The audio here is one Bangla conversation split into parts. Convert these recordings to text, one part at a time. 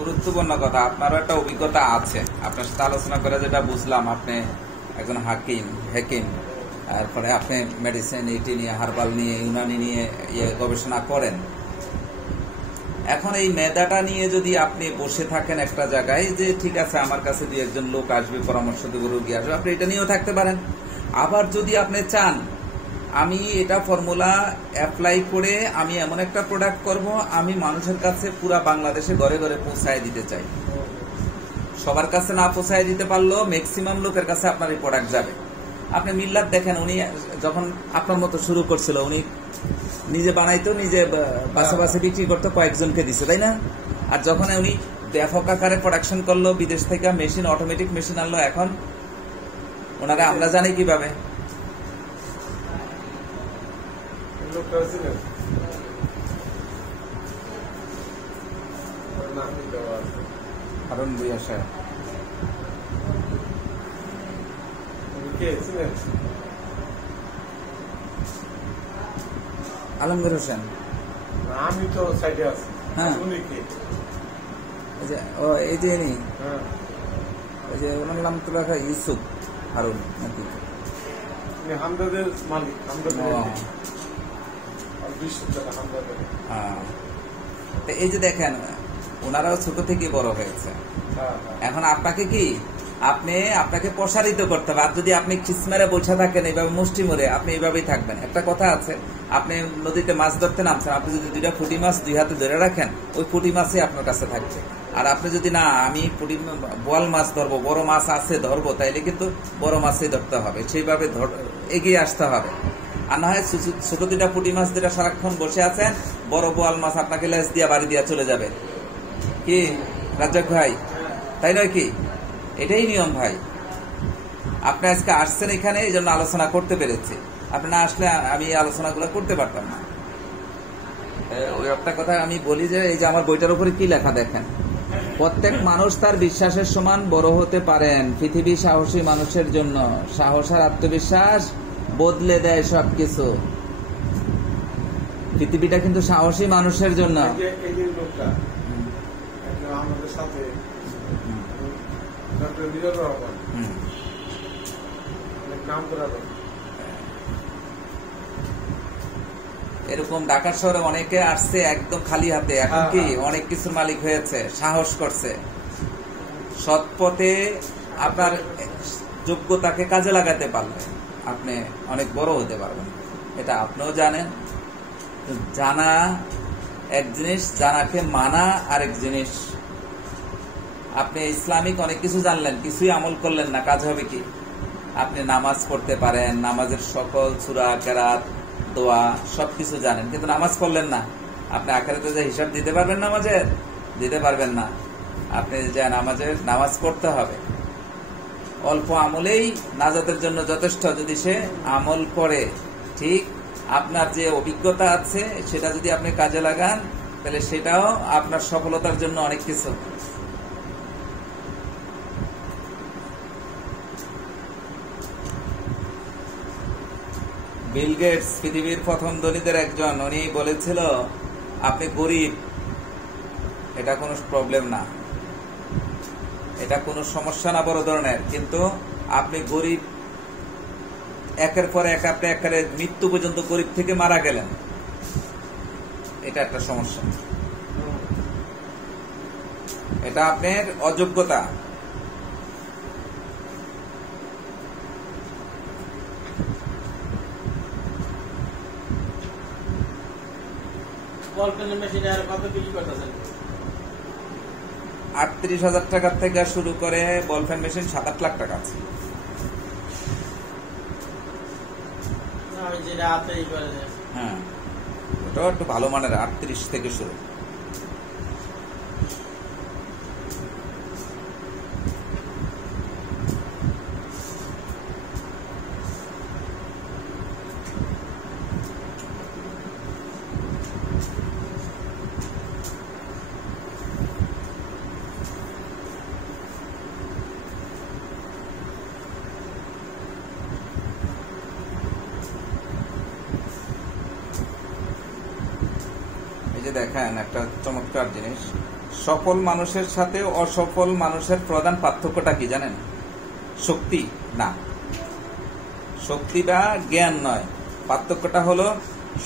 গুরুত্বপূর্ণ কথা। আপনারও একটা অভিজ্ঞতা আছে, আপনার সাথে আলোচনা করে যেটা বুঝলাম, আপনি একজন হাকিম, তারপরে আপনি মেডিসিন এটি নিয়ে, হার্বাল নিয়ে, ইউনানি নিয়ে গবেষণা করেন। এখন এই মেধাটা নিয়ে যদি আপনি বসে থাকেন একটা জায়গায় যে ঠিক আছে আমার কাছে দুই একজন লোক আসবে, পরামর্শ দেবো, রোগী আসবে, আপনি এটা নিয়েও থাকতে পারেন। আবার যদি আপনি চান আমি এটা ফর্মুলা অ্যাপ্লাই করে আমি এমন একটা প্রোডাক্ট করব, আমি মানুষের কাছে পুরা বাংলাদেশে ঘরে ঘরে পৌঁছায় দিতে চাই। সবার কাছে না পৌঁছায় দিতে পারলেও ম্যাক্সিমাম লোকের কাছে আপনার এই প্রোডাক্ট যাবে। আপনি মিল্লাত দেখেন, উনি যখন আপনার মতো শুরু করছিল, উনি নিজে বানাইতো, নিজে বাসে বাসে বিক্রি করতো, কয়েকজনকে দিছে, তাই না? আর যখন উনি ব্যাপক আকারে প্রোডাকশন করলো, বিদেশ থেকে মেশিন, অটোমেটিক মেশিন আনলো, এখন ওনারা আমরা জানি কিভাবে। হারুন ভুঁইয়া সাহেব, আলমগীর হোসেন, আমি তো সাইডে আছি। হ্যাঁ, এই যে ওই যে ওনার নাম তো লেখা ইউসুফ হারুন নাকি, হামদাদের মালিক, এই যে দেখেন ওনারাও ছোট থেকে বড় হয়েছে। এখন আপনাকে কি আপনাকে প্রসারিত করতে হবে। আর যদি আপনি খিসমেরে বসে থাকেন এইভাবে মুষ্টি মরে, আপনি এইভাবেই থাকবেন। একটা কথা আছে, আপনি নদীতে মাছ ধরতে নামছেন, আপনি যদি দুইটা পুঁটি মাছ দুই হাতে ধরে রাখেন, ওই পুঁটি মাছই আপনার কাছে থাকবে। আর আপনি যদি না আমি বোয়াল মাছ ধরবো, বড় মাছ আছে ধরবো, তাইলে কিন্তু বড় মাছই ধরতে হবে, সেইভাবে এগিয়ে আসতে হবে। আর না হয় ছোট দুইটা পুঁটি মাছ দুটা সারাক্ষণ বসে আছেন, বড় বোয়াল মাছ আপনাকে লেজ দিয়া বাড়ি দিয়া চলে যাবে। কি রাজ্জাক ভাই, তাই নয় কি? এটাই নিয়ম ভাই। আপনি আজকে আসছেন এখানে, এই জন্য আলোচনা করতে পেরেছি। আপনি না আসলে আমি এই আলোচনাগুলো করতে পারতাম না। ওই একটা কথা আমি বলি যে এই যে আমার বইটার উপরে কি লেখা দেখেন, প্রত্যেক মানুষ তার বিশ্বাসের সমান বড় হতে পারেন। পৃথিবী সাহসী মানুষের জন্য, সাহস আর আত্মবিশ্বাস বদলে দেয় সবকিছু। পৃথিবীটা কিন্তু সাহসী মানুষের জন্য। আমাদের সাথে এরকম ঢাকা শহরে অনেকে আসছে একদম খালি হাতে, এখন কি অনেক কিছুর মালিক হয়েছে, সাহস করছে। সৎ পথে আপনার যোগ্যতাকে কাজে লাগাতে পারলে আপনি অনেক বড় হতে পারবেন। এটা আপনিও জানেন। জানা এক জিনিস, জানাকে মানা আরেক জিনিস। আপনি ইসলামিক অনেক কিছু জানলেন, কিছুই আমল করলেন না, কাজ হবে কি? আপনি নামাজ পড়তে পারেন, নামাজের সকল সূরা, কেরাত, দোয়া সবকিছু জানেন, কিন্তু নামাজ পড়লেন না, আপনি আখিরাতে যে হিসাব দিতে পারবেন নামাজের? দিতে পারবেন না। আপনি যে নামাজ পড়তে হবে। অল্প আমলেই নাজাতের জন্য যথেষ্ট, যদি সে আমল করে। ঠিক আপনার যে অভিজ্ঞতা আছে সেটা যদি আপনি কাজে লাগান, তাহলে সেটাও আপনার সফলতার জন্য অনেক কিছু। বিল গেটস পৃথিবীর প্রথম ধনীদের একজন, উনি বলেছিল আপনি গরিব, এটা কোনো প্রবলেম না, এটা কোনো সমস্যা না বড় ধরনের, কিন্তু আপনি গরিব, একের পর এক আপনি একেবারে মৃত্যু পর্যন্ত গরিব থেকে মারা গেলেন, এটা একটা সমস্যা। এটা আপনার অযোগ্যতা। $38,000 টাকা থেকে শুরু করে বল পেন মেশিন 7-8 লাখ টাকা আছে। হ্যাঁ, ওটাও একটু ভালো মানের, 38 থেকে শুরু। দেখেন একটা চমৎকার জিনিস, সফল মানুষের সাথে অসফল মানুষের প্রধান পার্থক্যটা কি জানেন? শক্তি না, শক্তি বা জ্ঞান নয়। পার্থক্যটা হলো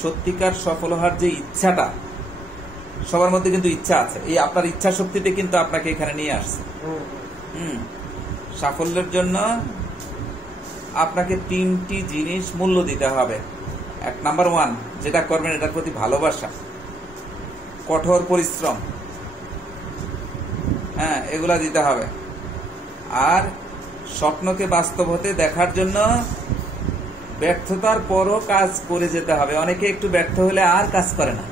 সত্যিকার সফল হওয়ার যে ইচ্ছাটা, সবার মধ্যে কিন্তু ইচ্ছা আছে, এই আপনার ইচ্ছা শক্তিতে কিন্তু আপনাকে এখানে নিয়ে আসছে। সাফল্যের জন্য আপনাকে 3টি জিনিস মূল্য দিতে হবে। নাম্বার 1, যেটা করবেন এটার প্রতি ভালোবাসা, কঠোর পরিশ্রম, হ্যাঁ, এগুলা দিতে হবে। আর স্বপ্নকে বাস্তব হতে দেখার জন্য ব্যর্থতার পরও কাজ করে যেতে হবে। অনেকে একটু ব্যর্থ হলে আর কাজ করে না।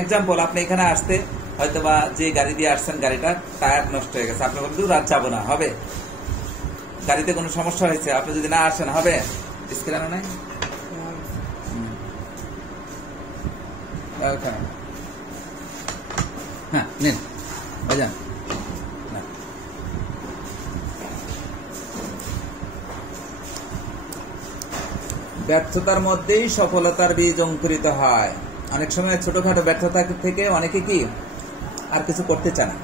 এক্সাম্পল, আপনি এখানে আসতে হয়তো বা যে গাড়ি দিয়ে আসছেন গাড়িটা টায়ার নষ্ট হয়ে গেছে, আপনি বলতে রাত যাবো না, হবে? গাড়িতে কোনো সমস্যা হয়েছে, আপনি যদি না আসেন হবে? স্ক্রিনে নাই, হ্যাঁ নিন ভাইজান। ব্যর্থতার মধ্যেই সফলতার বীজ অঙ্কুরিত হয়। অনেক সময় ছোটখাটো ব্যর্থতা থেকে অনেকে কি আর কিছু করতে চায় না।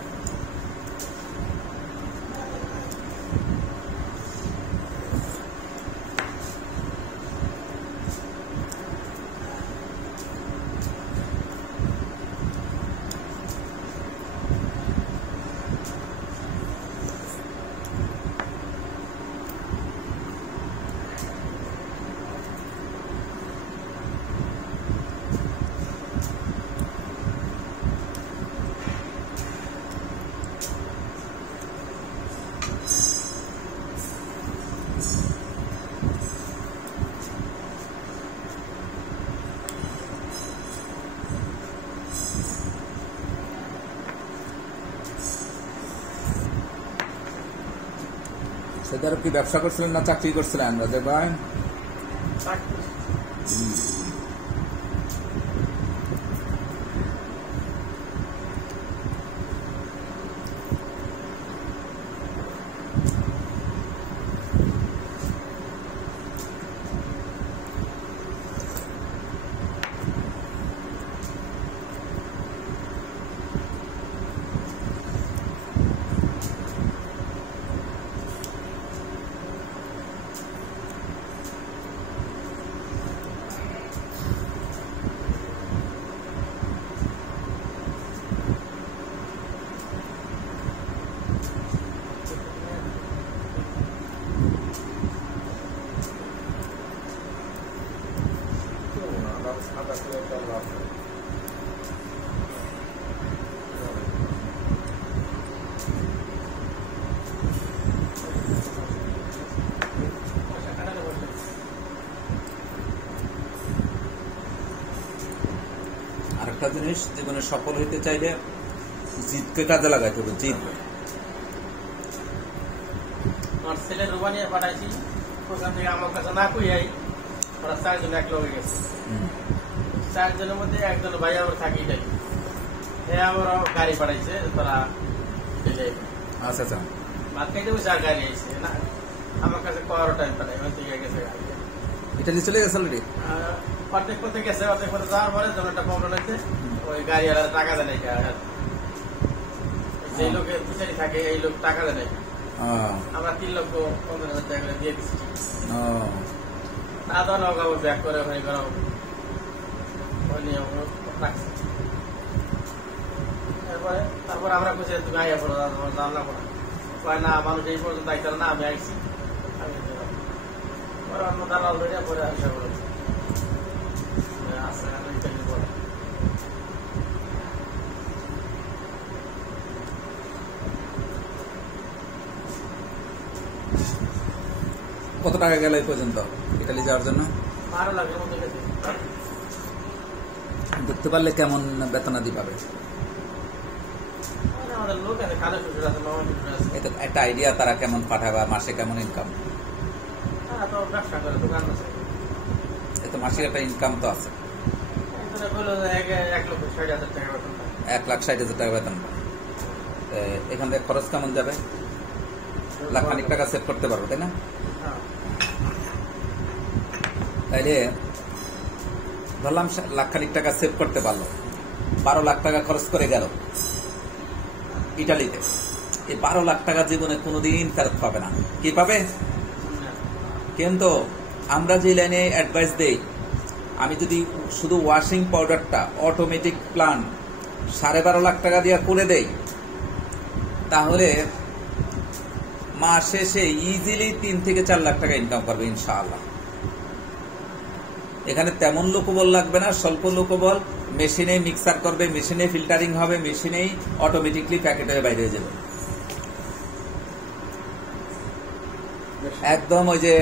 সেটার কি ব্যবসা করছিলেন না চাকরি করছিলেন রাজা ভাই? আরেকটা জিনিস, জীবনে সফল হইতে চাইলে জিদকে কাজে লাগাইতে হবে। জিদ, আমার ছেলে রোবানিয়া পাঠাইছি, ওখান থেকে আমার কাছে না কইয়াই ওরা 4 জন এক লগে গেছে। 4 জনের মধ্যে একজন ভাই আমার থাকি যাই, হ্যাঁ আমার গাড়ি পাঠাইছে, তোরা আচ্ছা আচ্ছা ভাত খাইতে বসে আর গাড়ি আইছে না, আমার কাছে করার টাইম পাঠাই গেছে। ইটালি চলে গেছে অলরেডি, অর্ধেক পথে গেছে, অর্ধেক পথে যাওয়ার পরে যখন একটা প্রবলেম হয়েছে, ওই গাড়ি আর টাকা দেয় নাই। যে লোকের বিচারি থাকে এই লোক টাকা দেয় নাই। আমরা 3,15,000 টাকা করে দিয়ে দিচ্ছি। না তো নগাবো ব্যাক করে হয়ে গেল, তারপর আমরা বুঝে তুমি আইয়া পড়ো, জানলা পড়া কয় না, মানুষ এই পর্যন্ত আইতার না, আমি আইছি। পরে অন্য দালাল ধরে পরে আসা করেছি। কত টাকা গেল এই পর্যন্ত ইটালি যাওয়ার জন্য? 12 লাখের মধ্যে গেছে। দেখতে পারলে কেমন বেতনাদি পাবে? একটা আইডিয়া তারা কেমন পাঠাবে, মাসে কেমন ইনকাম? এত মাসিক একটা ইনকাম তো আছে। 1,60,000 টাকা বেতন। এখান থেকে খরচ কেমন যাবে? লাখ-খানিক টাকা সেভ করতে পারবো, তাই না? তাইলে ধরলাম লাখ-খানিক টাকা সেভ করতে পারলো, 12 লাখ টাকা খরচ করে গেল, ইটালিতে, এই 12 লাখ টাকা জীবনে কোনোদিন ফেরত পাবে না। কি পাবে? কিন্তু আমরা যে লাইনে অ্যাডভাইস দেই, আমি যদি শুধু ওয়াশিং পাউডারটা অটোমেটিক প্লান্ট 12.5 লাখ টাকা দিয়ে করে দেই, তাহলে মাস শেষে ইজিলি 3 থেকে 4 লাখ টাকা ইনকাম করবে ইনশাআল্লাহ। এখানে তেমন লোকবল লাগবে না, স্বল্প লোকবল, মেশিনে মিক্সার করবে, মেশিনে ফিল্টারিং হবে, মেশিনেই অটোমেটিকলি প্যাকেট হয়ে বাইরে হয়ে যাবে। একদম ওই যে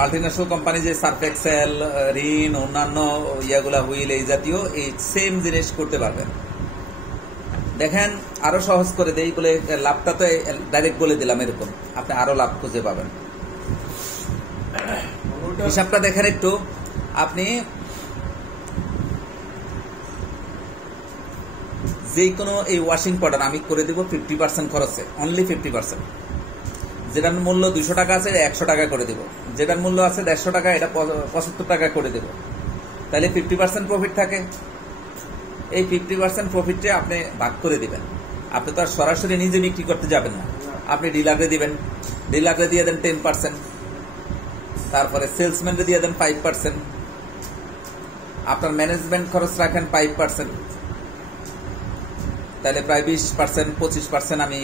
মাল্টিন্যাশনাল কোম্পানি যে সার্ফ এক্সেল, রিন, অন্যান্য ইয়াগুলা, হুইল, এই জাতীয় এই সেম জিনিস করতে পারবেন। দেখেন আরো সহজ করে দেই বলে লাভটা তো ডাইরেক্ট বলে দিলাম, এরকম আপনি আরো লাভ খুঁজে পাবেন। হিসাবটা দেখেন একটু। আপনি যে কোনো এই ওয়াশিং পাউডার আমি করে দিব 50% খরচে, অনলি 50%। যেটার মূল্য 200 টাকা আছে 100 টাকা করে দিব, যেটার মূল্য আছে 150 টাকা এটা 75 টাকা করে দেব, তাহলে 50% প্রফিট থাকে। এই 50% প্রফিটে আপনি ভাগ করে দিবেন। আপনি তো আর সরাসরি নিজে বিক্রি করতে যাবেন না, আপনি ডিলারে দিবেন, ডিলারে দিয়ে দেন 10%, তারপরে সেলসম্যানকে দিয়ে দেন 5%, আপনার ম্যানেজমেন্ট খরচ রাখেন 5%, তাহলে প্রায় 20%, 25% আমি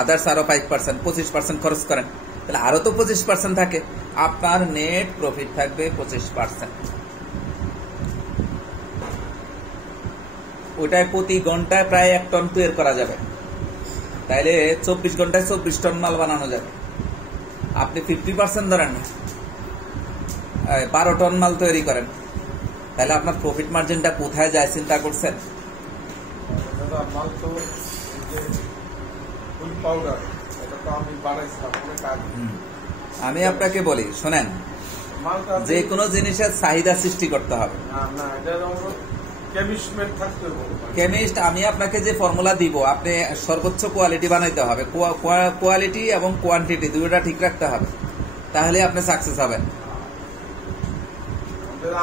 আদার্স আরো 5%, 25% খরচ করেন, তাহলে আরো তো 25% থাকে। আপনার নেট প্রফিট থাকবে 25%। ওইটায় প্রতি ঘন্টায় প্রায় 1 টন তৈরি করা যাবে, তাইলে 24 ঘন্টায় 24 টন মাল বানানো যাবে। আপনি 50% ধরেন, 12 টন মাল তৈরি করেন, তাহলে আপনার প্রফিট মার্জিনটা কোথায় যায় চিন্তা করছেন? মাল তো ফুল পাউডার, এটা তো আমি বানাইছিলাম অনেক আগে। আমি আপনাকে বলি শোনেন, মালটা যে কোনো জিনিসের চাহিদা সৃষ্টি করতে হবে। না এটা আমরা কেমিস্টমেন্ট থাকতে হবে। কেমিস্ট আমি আপনাকে যে ফর্মুলা দিব, আপনি সর্বোচ্চ কোয়ালিটি বানাইতে হবে, কোয়ালিটি এবং কোয়ান্টিটি দুটোটা ঠিক রাখতে হবে, তাহলে আপনি সাকসেস হবেন।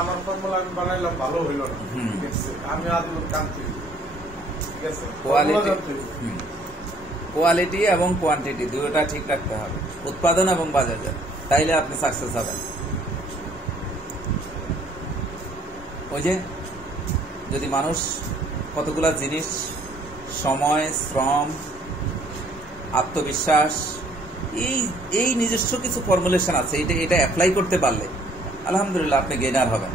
আমার ফর্মুলা আমি বানাইলাম, ভালো হইল না, ঠিক আছে, আমি আদৌ কান্তি, ঠিক আছে, কোয়ালিটি এবং কোয়ান্টিটি দুটোটা ঠিক রাখতে হবে, উৎপাদন এবং বাজারজাত, তাইলে আপনি সাকসেস হবেন। ওই যে যদি মানুষ কতগুলা জিনিস, সময়, শ্রম, আত্মবিশ্বাস, এই নিজস্ব কিছু ফর্মুলেশন আছে, এটা অ্যাপ্লাই করতে পারলে আলহামদুলিল্লাহ আপনি গেইনার হবেন।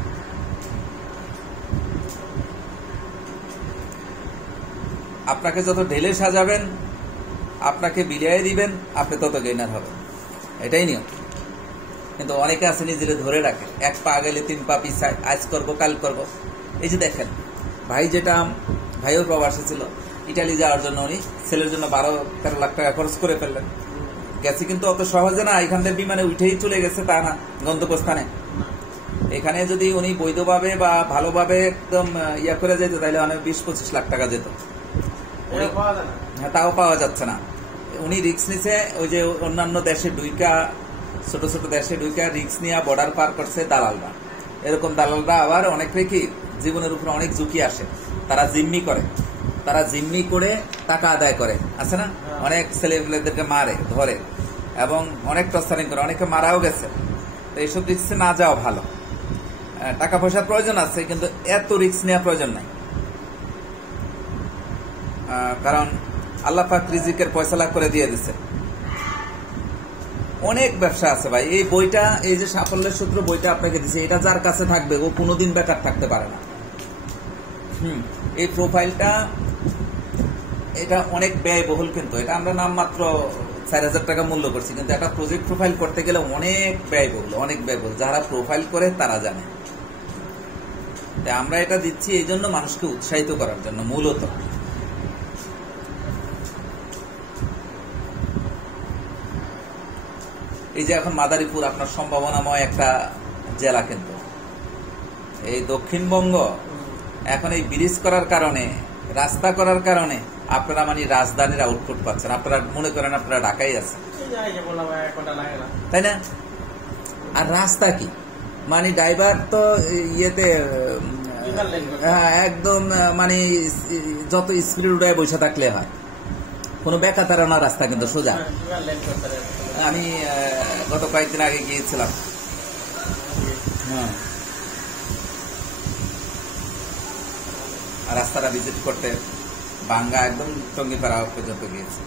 আপনাকে যত ঢেলে সাজাবেন, আপনাকে বিলিয়ে দিবেন, আপনি তত গেইনার হবেন, এটাই নিয়ম। কিন্তু অনেকে আছে নিজেরা ধরে রাখে, 1 পা গেলে 3 পা পিছায়, আজ করবো কাল করবো। এই যে দেখেন ভাই, যেটা ভাইও প্রবাসী ছিল, ইটালি যাওয়ার জন্য উনি ছেলের জন্য 12-13 লাখ টাকা খরচ করে ফেললেন। গেছে কিন্তু অত সহজে না, এখান থেকে বিমানে উঠেই চলে গেছে তা না, গন্তব্যস্থানে। এখানে যদি উনি বৈধভাবে বা ভালোভাবে একদম ইয়া করে যেত, তাহলে অনেক 20-25 লাখ টাকা যেত। হ্যাঁ, তাও পাওয়া যাচ্ছে না। উনি রিক্স নিছে, ওই যে অন্যান্য দেশে ডুইকা, ছোট ছোট দেশে ডুইকা রিক্স নিয়ে বর্ডার পার করছে দালালরা। এরকম দালালরা আবার অনেক কি জীবনের উপরে অনেক ঝুঁকি আসে, তারা জিম্মি করে, তারা জিম্মি করে টাকা আদায় করে, আছে না, অনেক ছেলেমেয়েদেরকে মারে, ধরে এবং অনেক টর্চারিং করে, অনেকে মারাও গেছে। তো এইসব রিক্সে না যাওয়া ভালো। টাকা পয়সার প্রয়োজন আছে, কিন্তু এত রিক্স নেওয়া প্রয়োজন নাই, কারণ আল্লাহ পাক রিজিকের ফয়সালা করে দিয়ে দিচ্ছে। অনেক ব্যবসা আছে ভাই। এই বইটা, এই যে সাফল্যের সূত্র বইটা আপনাকে দিচ্ছে, এটা যার কাছে থাকবে ও কোনোদিন বেকার থাকতে পারে না। এই প্রোফাইলটা, এটা অনেক ব্যয়বহুল, কিন্তু এটা আমরা নামমাত্র 4000 টাকা মূল্য করছি, কিন্তু একটা প্রজেক্ট প্রোফাইল করতে গেলে অনেক ব্যয়বহুল, অনেক ব্যয়বহুল। যারা প্রোফাইল করে তারা জানে। আমরা এটা দিচ্ছি এই জন্য মানুষকে উৎসাহিত করার জন্য মূলত। এই যে এখন মাদারীপুর আপনার সম্ভাবনাময় একটা জেলা, কিন্তু এই দক্ষিণবঙ্গ এখন এই ব্রিজ করার কারণে, রাস্তা করার কারণে আপনারা মানে রাজধানীর আউটপুট পাচ্ছেন। আপনারা মনে করেন আপনারা ঢাকায় আছেন, তাই না? আর রাস্তা কি মানে ড্রাইভার তো ইয়েতে একদম মানে যত স্পিড উড়ায় বসে থাকলে হয়। কোনো বেকাতারা না, রাস্তা কিন্তু সোজা। বিমান লেন করতে হবে। আমি গত কয়েকদিন আগে গিয়েছিলাম। হ্যাঁ, রাস্তাটা ভিজিট করতে বাঙ্গা একদম টঙ্গিপাড়া পর্যন্ত গিয়েছি।